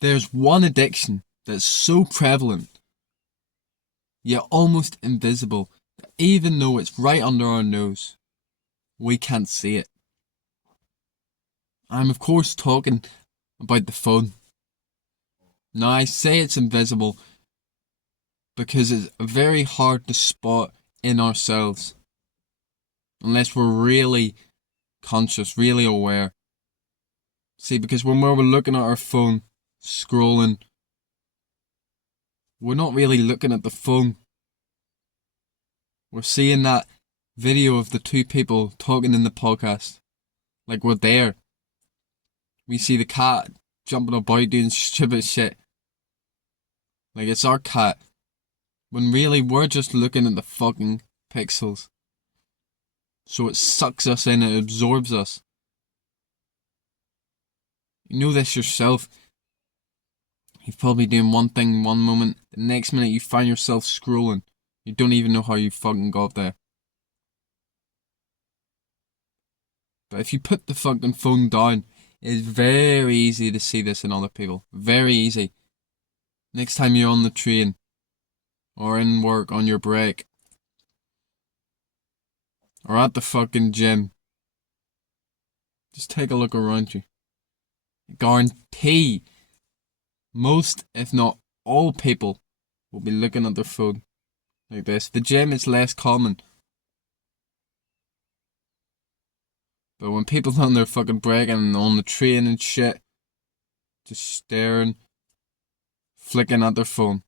There's one addiction that's so prevalent, yet almost invisible, that even though it's right under our nose, we can't see it. I'm of course talking about the phone. Now I say it's invisible because it's very hard to spot in ourselves unless we're really conscious, really aware. See, because when we're looking at our phone, scrolling, we're not really looking at the phone. We're seeing that video of the two people talking in the podcast. Like we're there. We see the cat jumping about doing stupid shit. Like it's our cat. When really we're just looking at the fucking pixels. So it sucks us in, it absorbs us. You know this yourself. You're probably doing one thing one moment, the next minute you find yourself scrolling. You don't even know how you fucking got there. But if you put the fucking phone down, it's very easy to see this in other people. Very easy. Next time you're on the train, or in work on your break, or at the fucking gym, just take a look around you. I guarantee most, if not all people, will be looking at their phone like this. The gym is less common. But when people on their fucking break and on the train and shit, just staring, flicking at their phone.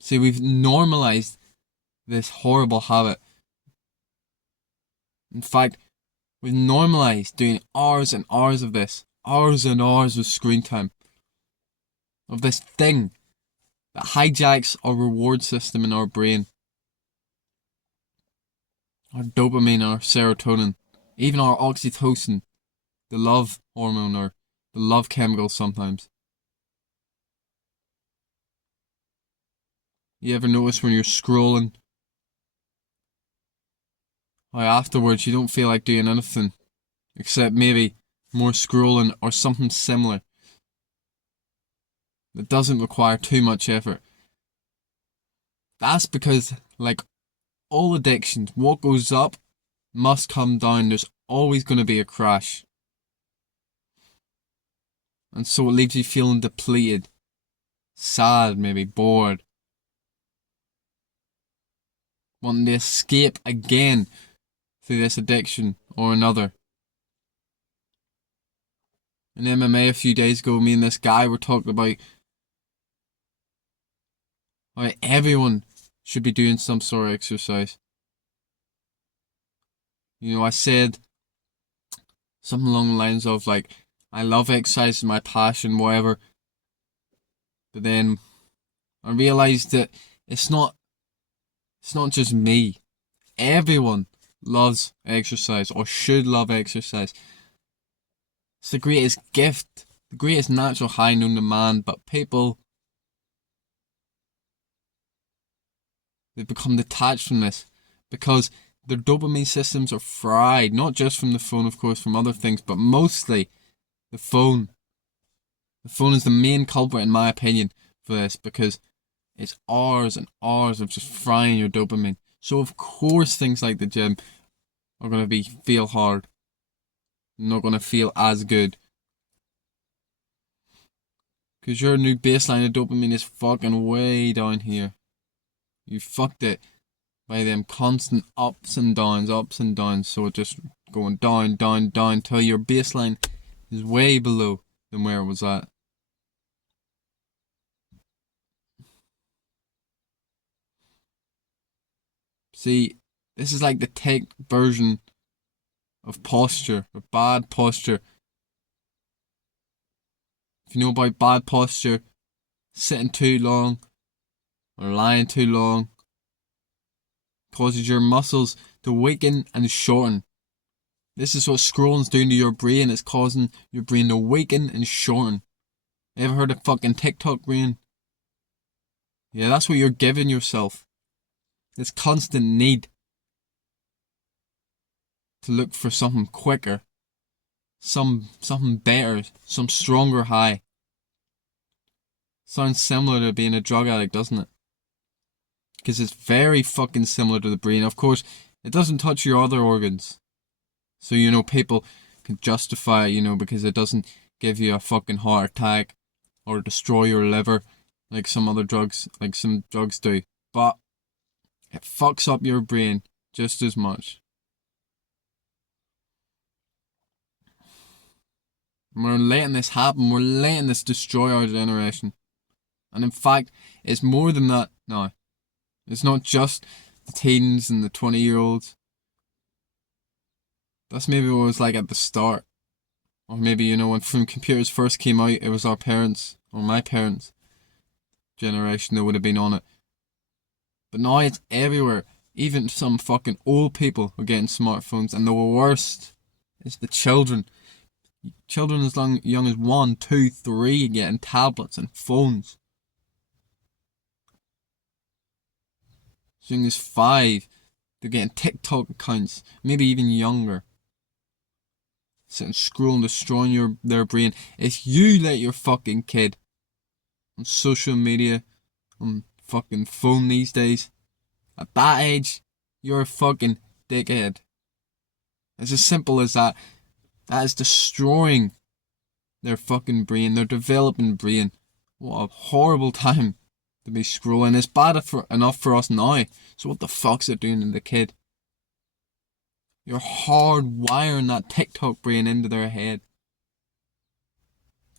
See, we've normalized this horrible habit. In fact, we've normalized doing hours and hours of this. Hours and hours of screen time. Of this thing that hijacks our reward system in our brain. Our dopamine, our serotonin, even our oxytocin, the love hormone or the love chemical sometimes. You ever notice when you're scrolling, how afterwards you don't feel like doing anything, except maybe more scrolling or something similar that doesn't require too much effort? That's because, like all addictions, what goes up must come down. There's always going to be a crash. And so it leaves you feeling depleted, sad, maybe bored, wanting to escape again through this addiction or another. In MMA a few days ago, me and this guy were talking about how everyone should be doing some sort of exercise. You know, I said something along the lines of like, I love exercise, my passion, whatever. But then I realised that it's not just me. Everyone loves exercise or should love exercise. It's the greatest gift, the greatest natural high known to man, but people, they've become detached from this because their dopamine systems are fried, not just from the phone, of course, from other things, but mostly the phone. The phone is the main culprit, in my opinion, for this because it's hours and hours of just frying your dopamine. So of course things like the gym are going to feel hard. Not going to feel as good. Because your new baseline of dopamine is fucking way down here. You fucked it by them constant ups and downs. So it just going down, down, down till your baseline is way below than where it was at. See, this is like the tech version of posture, of bad posture. If you know about bad posture, sitting too long or lying too long causes your muscles to weaken and shorten. This is what scrolling's doing to your brain. It's causing your brain to weaken and shorten. You ever heard of fucking TikTok brain? Yeah, that's what you're giving yourself. This constant need to look for something quicker, something better, some stronger high. Sounds similar to being a drug addict, doesn't it? Because it's very fucking similar to the brain. Of course, it doesn't touch your other organs. So, people can justify it, because it doesn't give you a fucking heart attack or destroy your liver like some drugs do. But it fucks up your brain just as much. We're letting this happen. We're letting this destroy our generation. And in fact, it's more than that now. It's not just the teens and the 20-year-olds. That's maybe what it was like at the start. Or maybe, when computers first came out, it was our parents, or my parents' generation that would have been on it. But now it's everywhere. Even some fucking old people are getting smartphones, and the worst is the children. Children as young as 1, 2, 3 getting tablets and phones. As young as 5, they're getting TikTok accounts, maybe even younger. Sitting scrolling, destroying their brain. If you let your fucking kid on social media, on fucking phone these days, at that age, you're a fucking dickhead. It's as simple as that. That is destroying their fucking brain, their developing brain. What a horrible time to be scrolling. It's bad enough for us now. So what the fuck's it doing to the kid? You're hardwiring that TikTok brain into their head.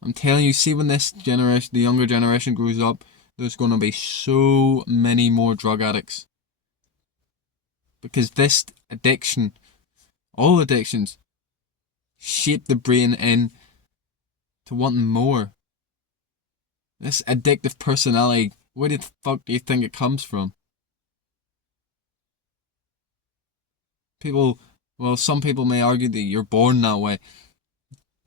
I'm telling you, see when this generation, the younger generation grows up, there's going to be so many more drug addicts. Because this addiction, all addictions, shape the brain in to wanting more. This addictive personality, where the fuck do you think it comes from? Some people may argue that you're born that way.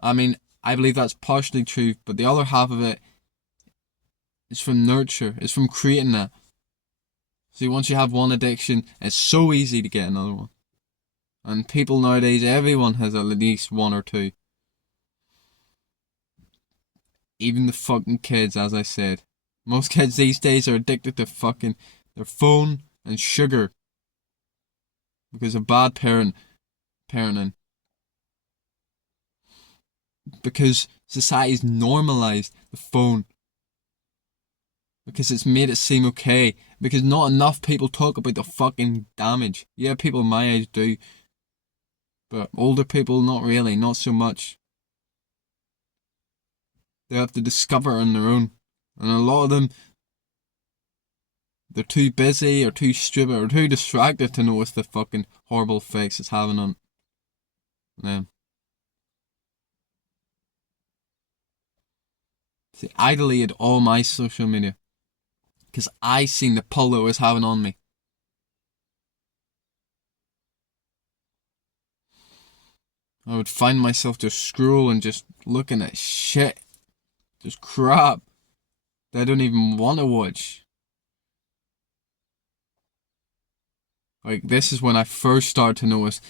I mean, I believe that's partially true, but the other half of it is from nurture. It's from creating that. See, once you have one addiction, it's so easy to get another one. And people nowadays, everyone has at least one or two. Even the fucking kids, as I said. Most kids these days are addicted to fucking their phone and sugar. Because of bad parenting. Because society's normalised the phone. Because it's made it seem okay. Because not enough people talk about the fucking damage. Yeah, people my age do. But older people, not really, not so much. They have to discover it on their own. And a lot of them, they're too busy or too stupid or too distracted to notice the fucking horrible effects it's having on them. See, I deleted all my social media because I seen the pull that it was having on me. I would find myself just scrolling, just looking at shit, just crap that I don't even want to watch. Like, this is when I first started to notice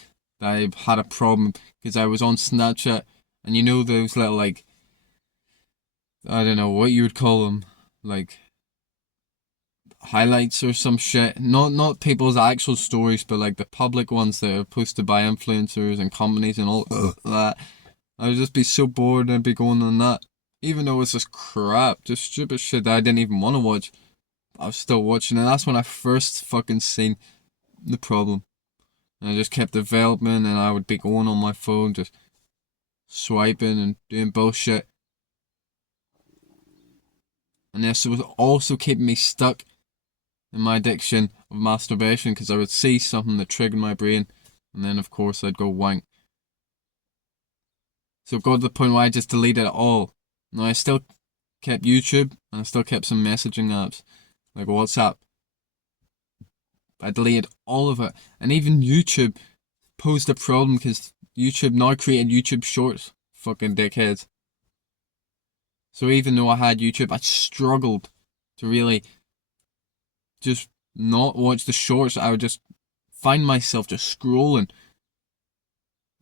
that I had a problem, because I was on Snapchat, and those little, like, I don't know what you would call them, like, highlights or some shit. Not people's actual stories, but like the public ones that are posted by influencers and companies and all that. I would just be so bored and I'd be going on that. Even though it's just crap, just stupid shit that I didn't even want to watch. I was still watching, and that's when I first fucking seen the problem. And I just kept developing, and I would be going on my phone, just swiping and doing bullshit. And this was also keeping me stuck in my addiction of masturbation, because I would see something that triggered my brain, and then of course I'd go wank. So it got to the point where I just deleted it all. Now I still kept YouTube, and I still kept some messaging apps like WhatsApp. I deleted all of it, and even YouTube posed a problem because YouTube now created YouTube Shorts. Fucking dickheads. So even though I had YouTube, I struggled to really just not watch the shorts. I would just find myself just scrolling.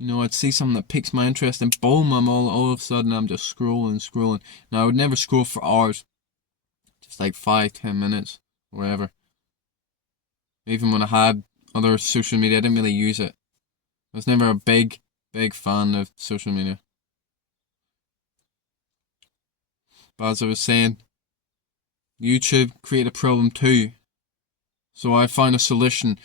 I'd see something that piques my interest and boom, all of a sudden I'm just scrolling. Now I would never scroll for hours, just like 5-10 minutes, whatever. Even when I had other social media, I didn't really use it. I was never a big fan of social media. But as I was saying, YouTube created a problem too. So I found a solution.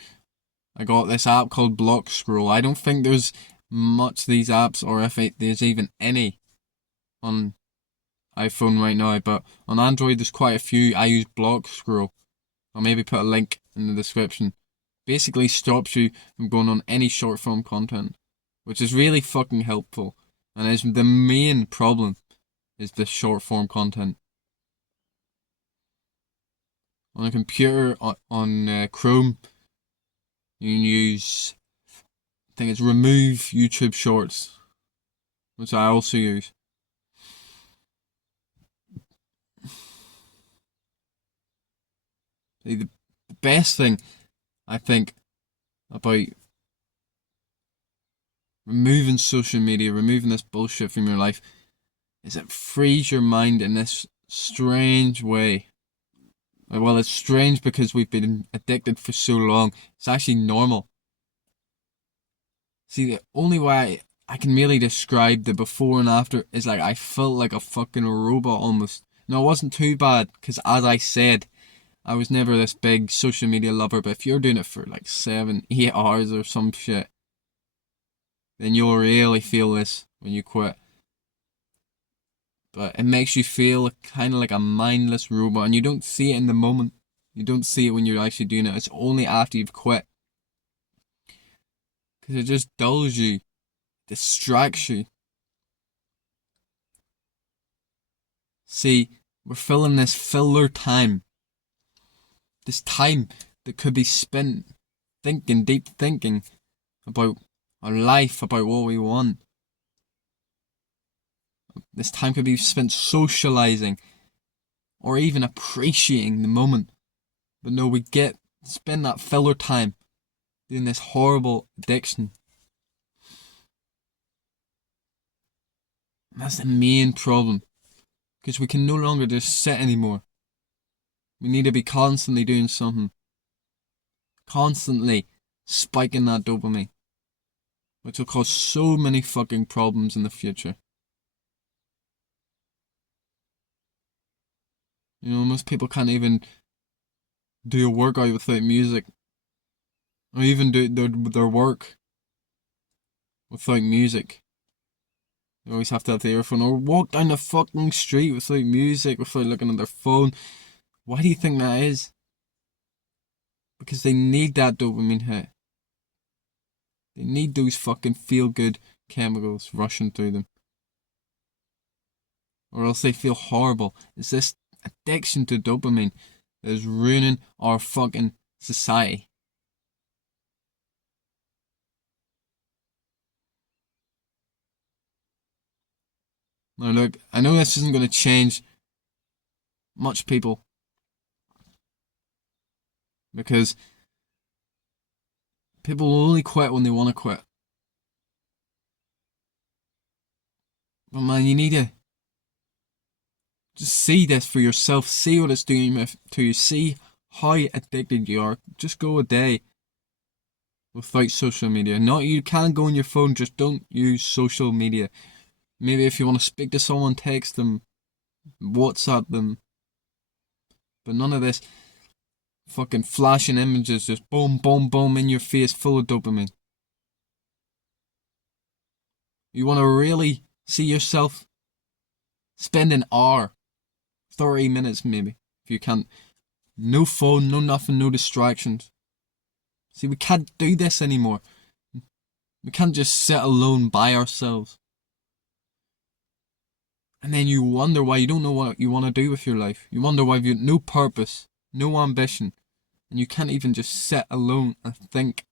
I got this app called Block Scroll. I don't think there's much of these apps, or if there's even any on iPhone right now, but on Android there's quite a few. I use Block Scroll. I'll maybe put a link in the description. Basically stops you from going on any short form content, which is really fucking helpful. And is the main problem is the short form content. On a computer, on Chrome, you can use, I think it's remove YouTube Shorts, which I also use. The best thing, I think, about removing social media, removing this bullshit from your life, is it frees your mind in this strange way. Well, it's strange because we've been addicted for so long. It's actually normal. See, the only way I can really describe the before and after is like I felt like a fucking robot almost. No, it wasn't too bad because, as I said, I was never this big social media lover. But if you're doing it for like 7-8 hours or some shit, then you'll really feel this when you quit. But it makes you feel kind of like a mindless robot, and you don't see it in the moment. You don't see it when you're actually doing it. It's only after you've quit. Because it just dulls you, distracts you. See, we're filling this filler time. This time that could be spent thinking, deep thinking about our life, about what we want. This time could be spent socializing or even appreciating the moment. But no, we spend that filler time doing this horrible addiction. And that's the main problem. Because we can no longer just sit anymore. We need to be constantly doing something. Constantly spiking that dopamine. Which will cause so many fucking problems in the future. Most people can't even do a workout without music. Or even do their work without music. They always have to have the earphone, or walk down the fucking street without music, without looking at their phone. Why do you think that is? Because they need that dopamine hit. They need those fucking feel-good chemicals rushing through them. Or else they feel horrible. It's this addiction to dopamine that is ruining our fucking society. Now look, I know this isn't going to change much people. Because people will only quit when they want to quit. But man, you need to just see this for yourself. See what it's doing to you. See how addicted you are. Just go a day without social media. Not, you can't go on your phone, just don't use social media. Maybe if you want to speak to someone, text them, WhatsApp them. But none of this fucking flashing images, just boom, boom, boom in your face, full of dopamine. You want to really see yourself spend an hour, 30 minutes maybe, if you can't. No phone, no nothing, no distractions. See, we can't do this anymore. We can't just sit alone by ourselves. And then you wonder why you don't know what you want to do with your life. You wonder why you've no purpose, no ambition, and you can't even just sit alone and think.